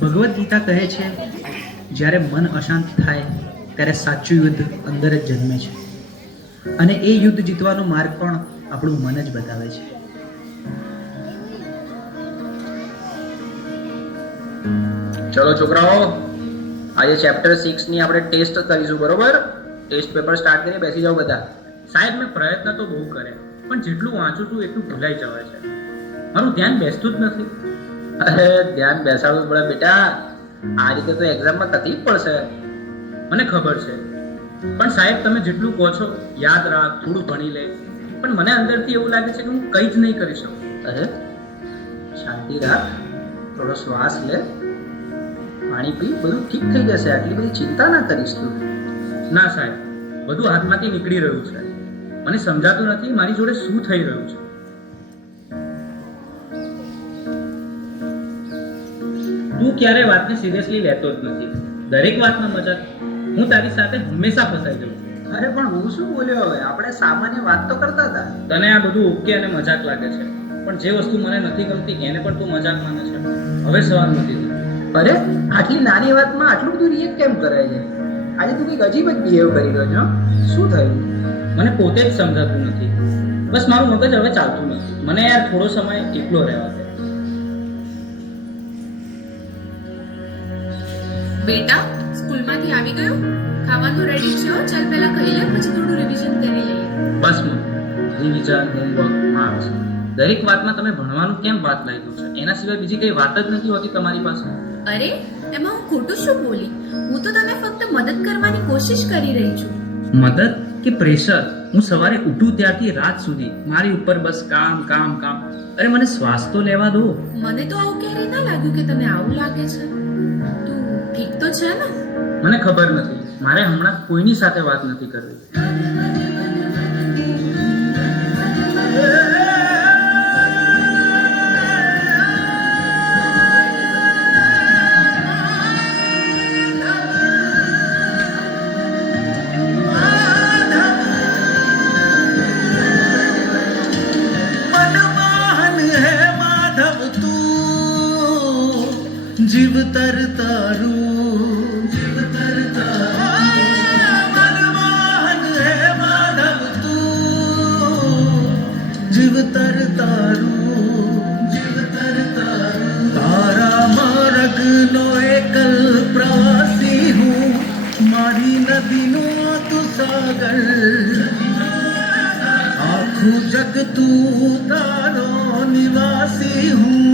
ભગવદ્ ગીતા કહે છે, જ્યારે મન અશાંત થાય ત્યારે સાચું યુદ્ધ અંદર જ જન્મે છે, અને એ યુદ્ધ જીતવાનો માર્ગ પણ આપણું મન જ બતાવે છે. ચલો છોકરાઓ, આજે ચેપ્ટર 6 ની આપણે ટેસ્ટ કરીશું, બરોબર? ટેસ્ટ પેપર સ્ટાર્ટ કરીને બેસી જાઓ બધા. સાહેબ, મેં પ્રયત્ન તો બહુ કર્યા, પણ જેટલું વાંચું છું એટલું ભૂલાઈ જવાય છે. મારું ધ્યાન બેસતું જ નથી. અરે ધ્યાન બેસાડવું પડે બેટા, આ રીતે તો એક્ઝામમાં તકલીફ પડશે. મને ખબર છે, પણ સાહેબ તમે જેટલું કહો છો યાદ રાખ, થોડું ભણી લે, પણ મને અંદરથી એવું લાગે છે કે હું કંઈ જ નહીં કરી શકું. અરે શાંતિ રાખ, થોડો શ્વાસ લે, પાણી પી, બધું ઠીક થઈ જશે. આટલી બધી ચિંતા ના કરીશ તું. ના સાહેબ, બધું હાથમાંથી નીકળી રહ્યું છે. મને સમજાતું નથી મારી જોડે શું થઈ રહ્યું છે. તું ક્યારે વાતને સિરિયસલી લેતો જ નથી, દરેક વાતમાં મજાક. હું તારી સાથે હંમેશા ફસાઈ જાઉં છું. અરે પણ હું શું બોલ્યો? હવે આપણે સામાન્ય વાત તો કરતા હતા. તને આ બધું ઓકે અને મજાક લાગે છે, પણ જે વસ્તુ મને નથી ગમતી એને પણ તું મજાક માને છે. હવે સવાલ નથી થતો. અરે આટલી નાની વાતમાં આટલું બધું રિએક્ટ કેમ કરે છે? આજે તું કંઈક અજીબ જ બિહેવ કરી રહ્યો છો. શું થયું? મને પોતે જ સમજાતું નથી. બસ મારું મગજ હવે ચાલતું નથી. મને યાર થોડો સમય એકલો રહેવા દે. બેટા, સ્કૂલમાંથી આવી ગયો? ખાવાનું રેડી છે? ચાલ પહેલા ખાઈ લે, પછી થોડું રિવિઝન કરી લઈએ. બસ રિવિઝન, હોમવર્ક, માર્ક્સ, દરેક વાતમાં તમે ભણવાનું કેમ વાત લાગ્યું છે? એના સિવાય બીજી કઈ વાત જ નથી હોતી તમારી પાસે. અરે એમાં હું ખોટું શું બોલી? હું તો તને ફક્ત મદદ કરવાની કોશિશ કરી રહી છું. મદદ કે પ્રેશર? હું સવારે ઉઠું ત્યારથી રાત સુધી મારી ઉપર બસ કામ કામ કામ. અરે મને શ્વાસ તો લેવા દો. મને તો આવું ક્યારેય ના લાગ્યું કે તને આવું લાગે છે. તું ઠીક તો છે ને? મને ખબર નથી, મારે હમણાં કોઈની સાથે વાત નથી કરવી. जीव तर तारू, जीव तर तारू, मनमोहन है माधव तू, जीव तर तारू, जीव तर तारू, तारा मार्ग नो एकल प्रवासी हूँ, मारी नदी नो तू सागर, आखू जग तू तारो निवासी हूँ,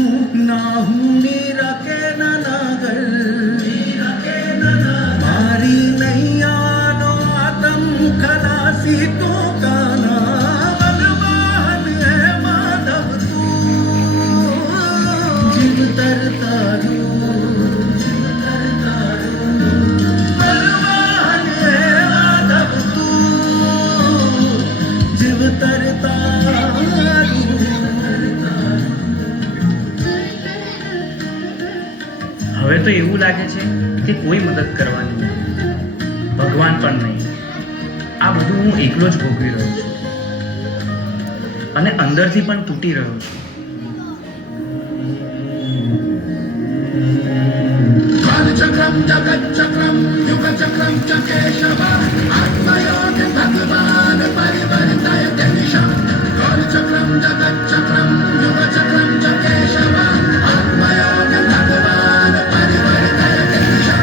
ना हूँ मीरा के नागर, मारी नैया नो आतम खलासी तो गाना, मनमोहन है माधव तू, जीव तर तारू, जीव तर तारू, मनमोहन है माधव तू, जीव तर तारू. હવે તો એવું લાગે છે કે કોઈ મદદ કરવાની નહીં, ભગવાન પણ નહીં. આ બધું હું એકલો જ ભોગવી રહ્યો છું અને અંદરથી પણ તૂટી રહ્યો છું. कालचक्रम जगच्चक्रम युगचक्रम च केशव आत्मयोग भगवान परिवर्तय दिशा कालचक्रम जगच्चक्रम युगचक्रम च केशव आत्मयोग भगवान परिवर्तय दिशा.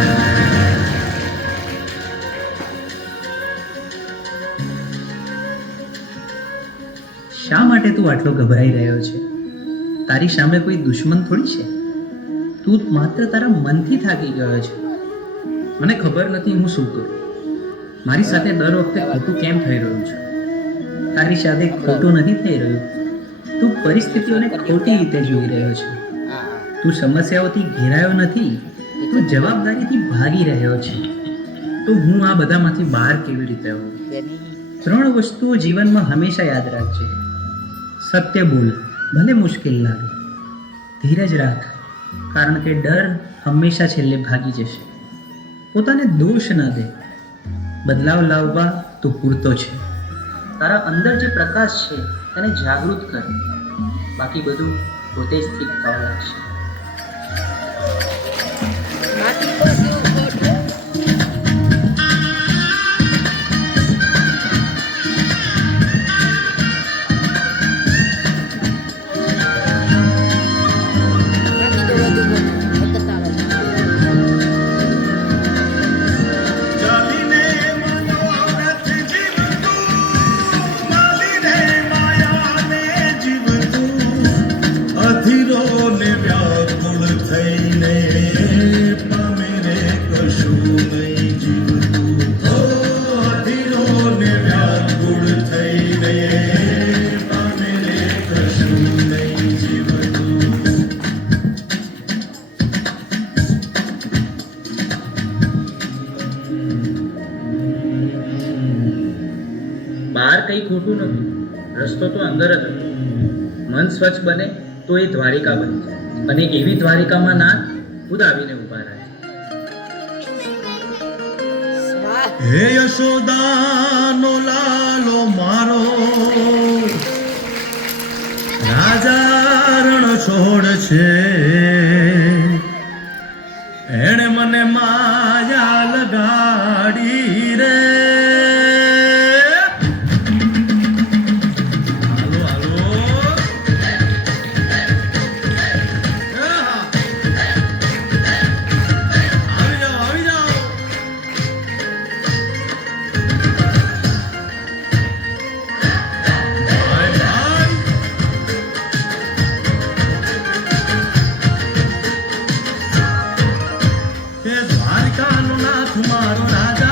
શા માટે તું આટલો ગભરાઈ રહ્યો છે? તારી સામે કોઈ દુશ્મન થોડી છે. તું માત્ર તારા મનથી થાકી ગયો છે. મને ખબર નથી હું શું કરું. મારી સાથે દર વખતે ખોટું કેમ થઈ રહ્યું છે? તારી સાથે ખોટું નથી થઈ રહ્યું, તું પરિસ્થિતિઓને ખોટી રીતે જોઈ રહ્યો છે. તું સમસ્યાઓથી ઘેરાયો નથી, તું જવાબદારીથી ભાગી રહ્યો છે. તો હું આ બધામાંથી બહાર કેવી રીતે આવું? 3 વસ્તુઓ જીવનમાં હંમેશા યાદ રાખજે. સત્ય બોલ, ભલે મુશ્કેલ લાગે. ધીરજ રાખ, કારણ કે ડર હંમેશા છેલ્લે ભાગી જશે. પોતાને દોષ ન દે, બદલાવ લાવવા તો પૂરતો છે. તારા અંદર જે પ્રકાશ છે તેને જાગૃત કર, બાકી બધું પોતે જ ઠીક થવા લાગશે. પામે રે કશું નહીં જીવતું. ઓ અધીરો ને વ્યાકુળ થઈને પામે રે કશું નહીં જીવતું. બહાર કંઈ ખોટું નથી, રસ્તો તો અંદર જ હતો. મન સ્વચ્છ બને તો એ દ્વારિકા બની જાય, અને એવી દ્વારિકામાં નાથ ખુદ આવીને ઊભા રહે. હે યશોદાનો લાલો મારો રાજારણ છોડ છે. એણે મને માયા લગાડી રે. હાલો હાલો. આવી જાઓ આવી જાઓ. ભાઈ ભાઈ કે દ્વારકાનો નાથ મારો રાજા